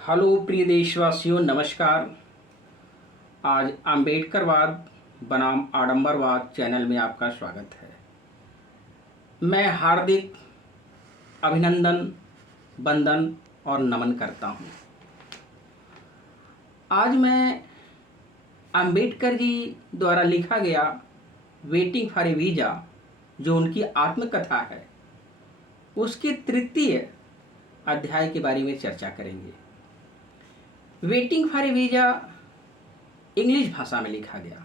Hello प्रिय देशवासियों, नमस्कार। आज अम्बेडकरवाद बनाम आडंबरवाद चैनल में आपका स्वागत है। मैं हार्दिक अभिनंदन, वंदन और नमन करता हूँ। आज मैं अम्बेडकर जी द्वारा लिखा गया वेटिंग फॉर ए वीज़ा, जो उनकी आत्मकथा है, उसके तृतीय अध्याय के बारे में चर्चा करेंगे। Waiting for a visa English भाषा में लिखा गया।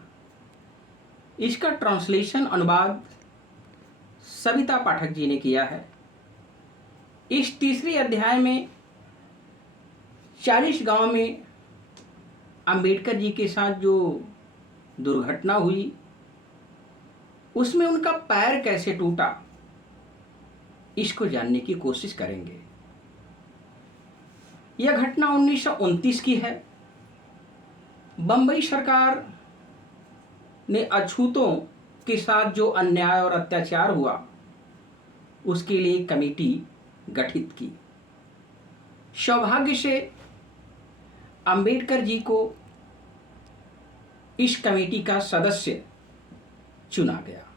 इसका ट्रांसलेशन अनुवाद सविता पाठक जी ने किया है। इस तीसरे अध्याय में 40 गांव में अंबेडकर जी के साथ जो दुर्घटना हुई, उसमें उनका पैर कैसे टूटा, इसको जानने की कोशिश करेंगे। यह घटना 1929 की है। बंबई सरकार ने अछूतों के साथ जो अन्याय और अत्याचार हुआ, उसके लिए एक कमेटी गठित की। सौभाग्य से अंबेडकर जी को इस कमेटी का सदस्य चुना गया।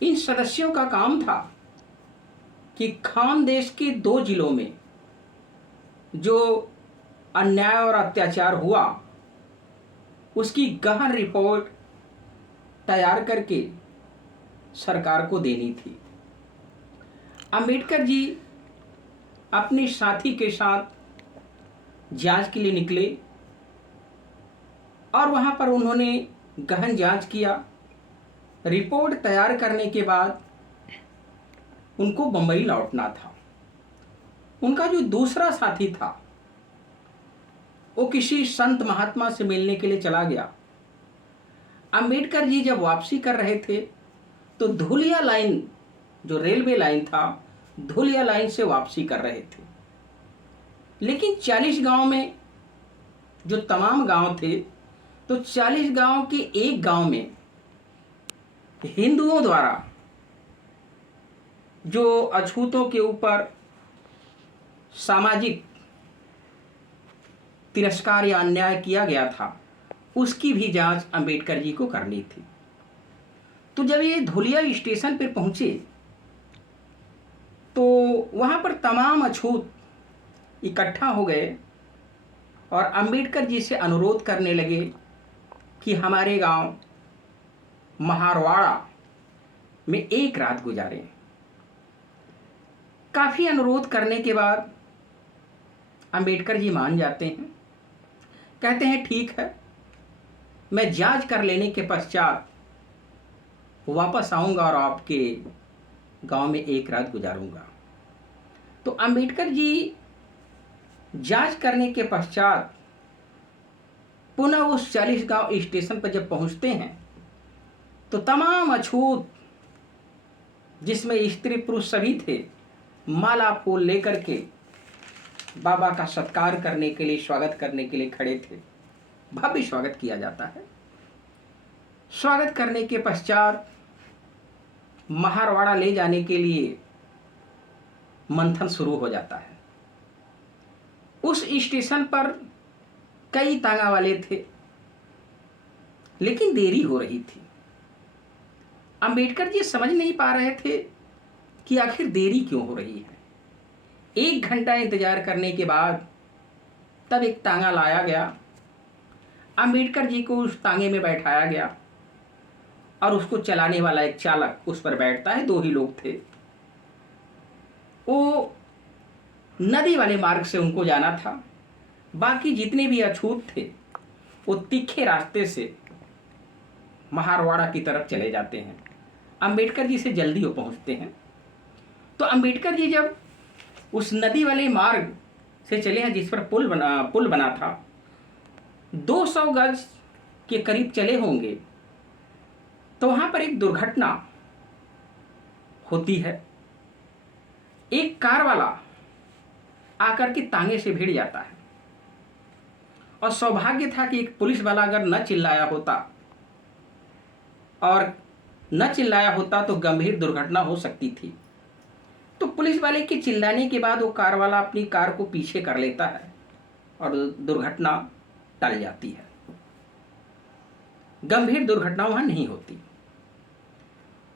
इन सदस्यों का काम था कि खानदेश के 2 जिलों में जो अन्याय और अत्याचार हुआ, उसकी गहन रिपोर्ट तैयार करके सरकार को देनी थी। अंबेडकर जी अपने साथी के साथ जांच के लिए निकले और वहां पर उन्होंने गहन जांच किया। रिपोर्ट तैयार करने के बाद उनको बंबई लौटना था। उनका जो दूसरा साथी था, वो किसी संत महात्मा से मिलने के लिए चला गया। अंबेडकर जी जब वापसी कर रहे थे तो धुलिया लाइन, जो रेलवे लाइन था, धुलिया लाइन से वापसी कर रहे थे। लेकिन 40 गांव में जो तमाम गांव थे, तो 40 गांव के एक गांव में हिंदुओं द्वारा जो अछूतों के ऊपर सामाजिक तिरस्कार या अन्याय किया गया था, उसकी भी जांच अंबेडकर जी को करनी थी। तो जब ये धुलिया स्टेशन पर पहुंचे तो वहां पर तमाम अछूत इकट्ठा हो गए और अंबेडकर जी से अनुरोध करने लगे कि हमारे गांव महारवाड़ा में एक रात गुजारें। काफी अनुरोध करने के बाद अंबेडकर जी मान जाते हैं। कहते हैं ठीक है, मैं जांच कर लेने के पश्चात वापस आऊंगा और आपके गांव में एक रात गुजारूंगा। तो अंबेडकर जी जांच करने के पश्चात पुनः उस 40 गांव स्टेशन पर जब पहुंचते हैं तो तमाम अछूत, जिसमें स्त्री पुरुष सभी थे, माला फूल लेकर के बाबा का सत्कार करने के लिए, स्वागत करने के लिए खड़े थे। भव्य स्वागत किया जाता है। स्वागत करने के पश्चात महारवाड़ा ले जाने के लिए मंथन शुरू हो जाता है। उस स्टेशन पर कई तांगा वाले थे, लेकिन देरी हो रही थी। अंबेडकर जी समझ नहीं पा रहे थे कि आखिर देरी क्यों हो रही है। 1 घंटा इंतजार करने के बाद तब एक तांगा लाया गया। अंबेडकर जी को उस तांगे में बैठाया गया और उसको चलाने वाला एक चालक उस पर बैठता है। 2 ही लोग थे। वो नदी वाले मार्ग से उनको जाना था। बाकी जितने भी अछूत थे वो तीखे रास्ते से महारवाड़ा की तरफ चले जाते हैं। अंबेडकर जी से जल्दी वो पहुंचते हैं। तो अंबेडकर जी जब उस नदी वाले मार्ग से चले हैं, जिस पर पुल बना था, 200 गज के करीब चले होंगे, तो वहां पर एक दुर्घटना होती है। एक कार वाला आकर के तांगे से भिड़ जाता है और सौभाग्य था कि एक पुलिस वाला अगर न चिल्लाया होता तो गंभीर दुर्घटना हो सकती थी। तो पुलिस वाले के चिल्लाने के बाद वो कार वाला अपनी कार को पीछे कर लेता है और दुर्घटना टल जाती है। गंभीर दुर्घटना वहां नहीं होती।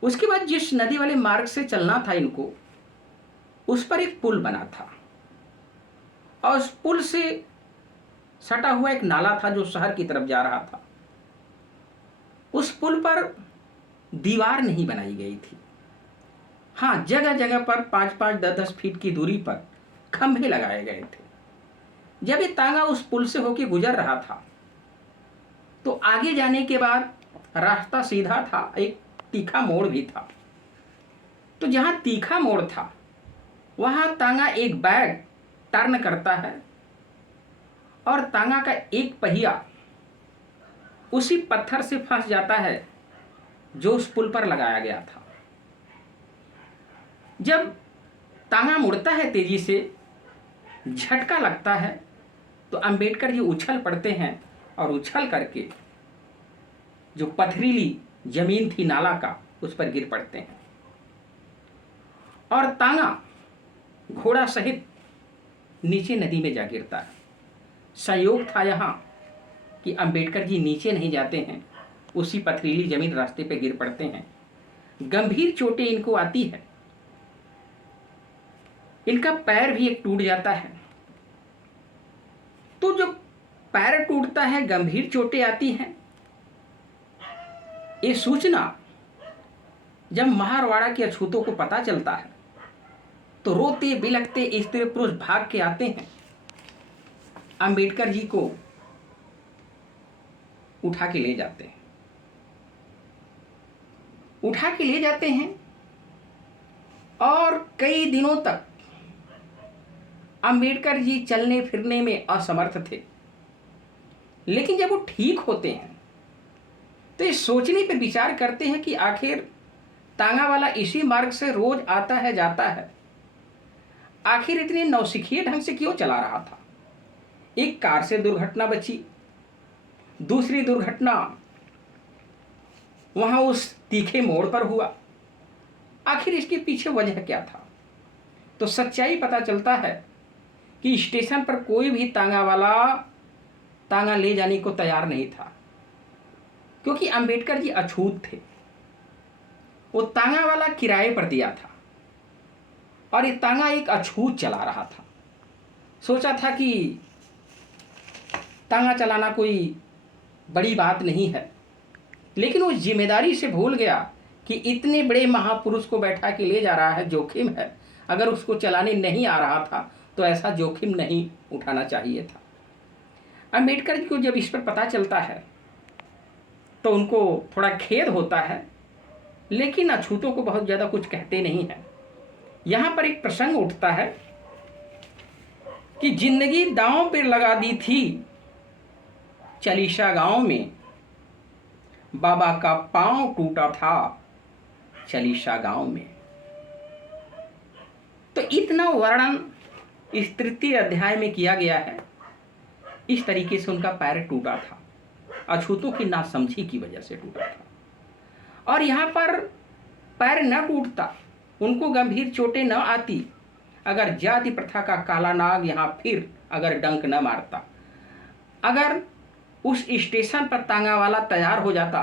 उसके बाद जिस नदी वाले मार्ग से चलना था इनको, उस पर एक पुल बना था और उस पुल से सटा हुआ एक नाला था जो शहर की तरफ जा रहा था। उस पुल पर दीवार नहीं बनाई गई थी। हाँ, जगह जगह पर 5-5, 10-10 फीट की दूरी पर खंभे लगाए गए थे। जब ये तांगा उस पुल से होकर गुजर रहा था तो आगे जाने के बाद रास्ता सीधा था, एक तीखा मोड़ भी था। तो जहां तीखा मोड़ था वहां तांगा एक बैग टर्न करता है और तांगा का एक पहिया उसी पत्थर से फंस जाता है जो उस पुल पर लगाया गया था। जब तांगा मुड़ता है तेजी से, झटका लगता है तो अंबेडकर जी उछल पड़ते हैं और उछल करके जो पथरीली जमीन थी नाला का, उस पर गिर पड़ते हैं और तांगा घोड़ा सहित नीचे नदी में जा गिरता है। संयोग था यहाँ कि अंबेडकर जी नीचे नहीं जाते हैं, उसी पथरीली जमीन रास्ते पे गिर पड़ते हैं। गंभीर चोटें इनको आती है। इनका पैर भी एक टूट जाता है। तो जब पैर टूटता है, गंभीर चोटें आती हैं, ये सूचना जब महारवाड़ा के अछूतों को पता चलता है तो रोते बिलखते स्त्री पुरुष भाग के आते हैं। अंबेडकर जी को उठा के ले जाते हैं। उठा के ले जाते हैं और कई दिनों तक अंबेडकर जी चलने फिरने में असमर्थ थे। लेकिन जब वो ठीक होते हैं तो ये सोचने पर विचार करते हैं कि आखिर तांगा वाला इसी मार्ग से रोज आता है जाता है, आखिर इतने नौसिखिए ढंग से क्यों चला रहा था। एक कार से दुर्घटना बची, दूसरी दुर्घटना वहां उस तीखे मोड़ पर हुआ, आखिर इसके पीछे वजह क्या था। तो सच्चाई पता चलता है कि स्टेशन पर कोई भी तांगा वाला तांगा ले जाने को तैयार नहीं था, क्योंकि अंबेडकर जी अछूत थे। वो तांगा वाला किराए पर दिया था और ये तांगा एक अछूत चला रहा था। सोचा था कि तांगा चलाना कोई बड़ी बात नहीं है, लेकिन वो जिम्मेदारी से भूल गया कि इतने बड़े महापुरुष को बैठा के ले जा रहा है, जोखिम है। अगर उसको चलाने नहीं आ रहा था तो ऐसा जोखिम नहीं उठाना चाहिए था। अंबेडकर जी को जब इस पर पता चलता है तो उनको थोड़ा खेद होता है, लेकिन अछूतों को बहुत ज़्यादा कुछ कहते नहीं हैं। यहाँ पर एक प्रसंग उठता है कि जिंदगी दांव पर लगा दी थी चालीसा गांव में, बाबा का पांव टूटा था चालीसा गांव में। तो इतना वर्णन इस तृतीय अध्याय में किया गया है। इस तरीके से उनका पैर टूटा था, अछूतों की नासमझी की वजह से टूटा था। और यहाँ पर पैर न टूटता, उनको गंभीर चोटें न आती, अगर जाति प्रथा का काला नाग यहाँ फिर अगर डंक न मारता, अगर उस स्टेशन पर तांगा वाला तैयार हो जाता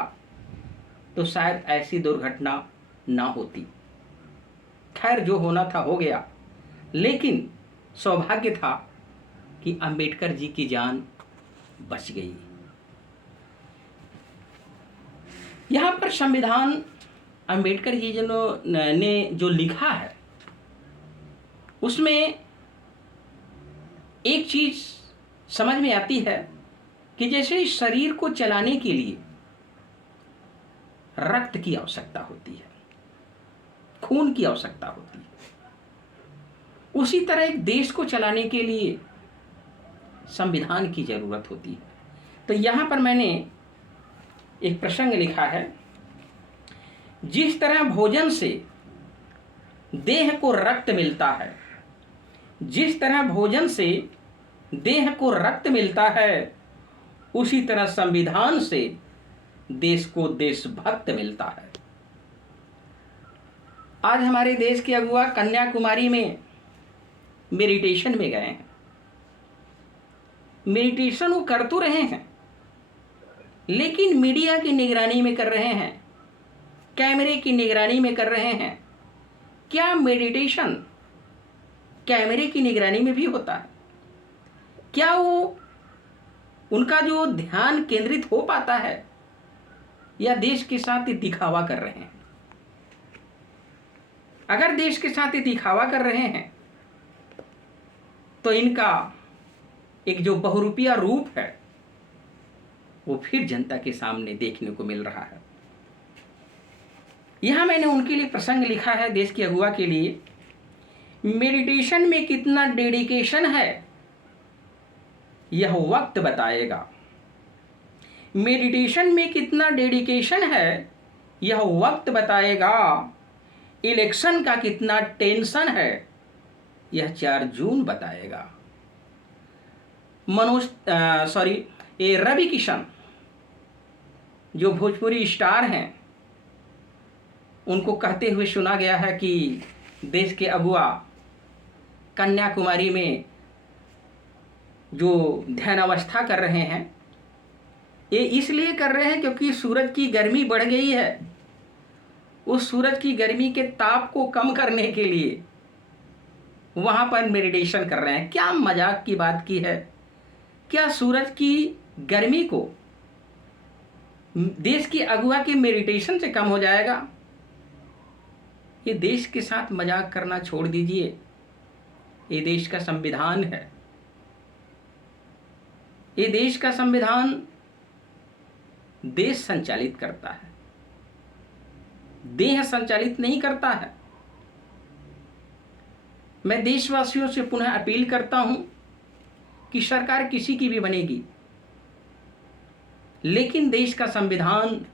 तो शायद ऐसी दुर्घटना ना होती। खैर, जो होना था हो गया, लेकिन सौभाग्य था कि अंबेडकर जी की जान बच गई। यहाँ पर संविधान अंबेडकर जी ने जो लिखा है उसमें एक चीज समझ में आती है कि जैसे इस शरीर को चलाने के लिए रक्त की आवश्यकता होती है, खून की आवश्यकता होती है, उसी तरह एक देश को चलाने के लिए संविधान की जरूरत होती है। तो यहां पर मैंने एक प्रसंग लिखा है, जिस तरह भोजन से देह को रक्त मिलता है, जिस तरह भोजन से देह को रक्त मिलता है, उसी तरह संविधान से देश को देशभक्त मिलता है। आज हमारे देश के अगुआ कन्याकुमारी में मेडिटेशन में गए हैं। मेडिटेशन वो कर तो रहे हैं, लेकिन मीडिया की निगरानी में कर रहे हैं, कैमरे की निगरानी में कर रहे हैं। क्या मेडिटेशन कैमरे की निगरानी में भी होता है? क्या वो उनका जो ध्यान केंद्रित हो पाता है, या देश के साथ ये दिखावा कर रहे हैं? अगर देश के साथ ये दिखावा कर रहे हैं तो इनका एक जो बहुरूपिया रूप है वो फिर जनता के सामने देखने को मिल रहा है। यहां मैंने उनके लिए प्रसंग लिखा है, देश के अगुआ के लिए। मेडिटेशन में कितना डेडिकेशन है यह वक्त बताएगा। मेडिटेशन में कितना डेडिकेशन है यह वक्त बताएगा। इलेक्शन का कितना टेंशन है यह 4 जून बताएगा। ये रवि किशन जो भोजपुरी स्टार हैं, उनको कहते हुए सुना गया है कि देश के अगुआ कन्याकुमारी में जो ध्यान अवस्था कर रहे हैं, ये इसलिए कर रहे हैं क्योंकि सूरज की गर्मी बढ़ गई है। उस सूरज की गर्मी के ताप को कम करने के लिए वहां पर मेडिटेशन कर रहे हैं। क्या मजाक की बात की है? क्या सूरज की गर्मी को देश की अगुआ के मेडिटेशन से कम हो जाएगा? ये देश के साथ मजाक करना छोड़ दीजिए। ये देश का संविधान है। ये देश का संविधान देश संचालित करता है, देह संचालित नहीं करता है। मैं देशवासियों से पुनः अपील करता हूं कि सरकार किसी की भी बनेगी, लेकिन देश का संविधान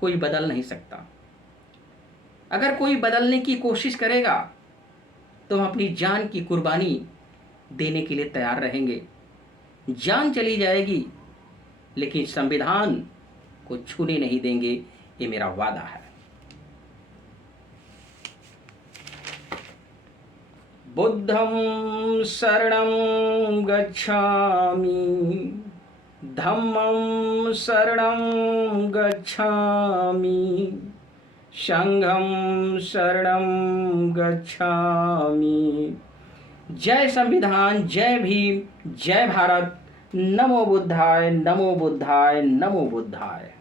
कोई बदल नहीं सकता। अगर कोई बदलने की कोशिश करेगा तो हम अपनी जान की कुर्बानी देने के लिए तैयार रहेंगे। जान चली जाएगी लेकिन संविधान को छूने नहीं देंगे, ये मेरा वादा है। बुद्धं शरणं गच्छामि, धम्मं शरणं गच्छामि, संघं शरणं गच्छामि। जय संविधान, जय भीम, जय भारत। नमो बुद्धाय, नमो बुद्धाय, नमो बुद्धाय।